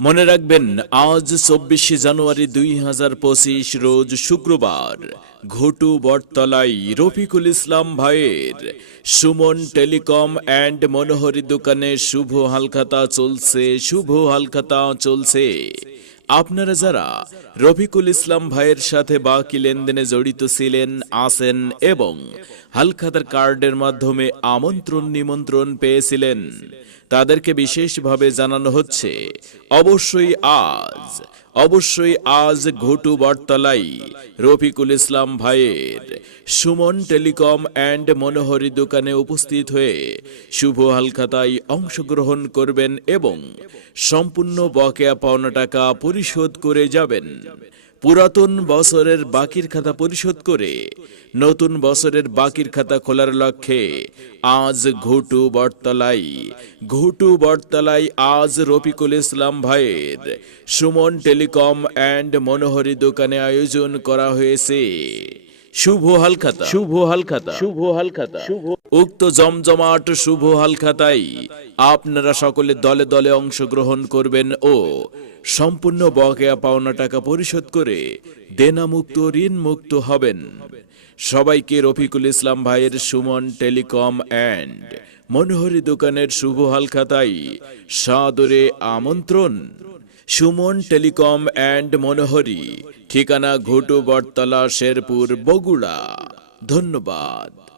মনে রাখবেন, আজ চব্বিশে জানুয়ারি দুই হাজার পঁচিশ রোজ শুক্রবার ঘটু বটতলাই রফিকুল ইসলাম ভাইয়ের সুমন টেলিকম অ্যান্ড মনোহরি দোকানে শুভ হালখাতা চলছে, শুভ হালখাতা চলছে। আপনারা যারা রফিকুল ইসলাম ভাইয়ের সাথে বাকি লেনদেনে জড়িত ছিলেন, আছেন এবং হালখাতার কার্ডের মাধ্যমে আমন্ত্রণ নিমন্ত্রণ পেয়েছিলেন তাদেরকে বিশেষভাবে জানানো হচ্ছে, অবশ্যই আজ অবশ্যই আজ ঘটু বটতলাই, রফিকুল ইসলাম ভাইয়ের সুমন টেলিকম অ্যান্ড মনোহরি দোকানে উপস্থিত হয়ে শুভ হালখাতায় অংশগ্রহণ করবেন এবং সম্পূর্ণ বকেয়া পাওনা টাকা পরিশোধ করে যাবেন। পুরাতন বছরের বাকির খাতা পরিশোধ করে নতুন বছরের বাকির খাতা খোলার লক্ষ্যে আজ ঘুটু বটতলাই ঘুটু বটতলাই আজ রফিকুল ইসলাম ভাইয়ের সুমন টেলিকম অ্যান্ড মনোহরি দোকানে আয়োজন করা হয়েছে। শুভ হালখাতা। শুভ হালখাতা। শুভ হালখাতা। শুভ উক্ত জমজমাট শুভ হালখাতাই আপনারা সকলে দলে দলে অংশগ্রহণ করবেন ও সম্পূর্ণ বকেয়া পাওনা টাকা পরিশোধ করে দেনামুক্ত ঋণ মুক্ত হবেন। সবাইকে রফিকুল ইসলাম ভাইয়ের সুমন টেলিকম অ্যান্ড মনোহরি দোকানের শুভ হালখাতাই সাদরে আমন্ত্রণ। সুমন টেলিকম অ্যান্ড মনোহরি। ঠিকানা ঘুটু বটতলা শেরপুর বগুড়া। ধন্যবাদ।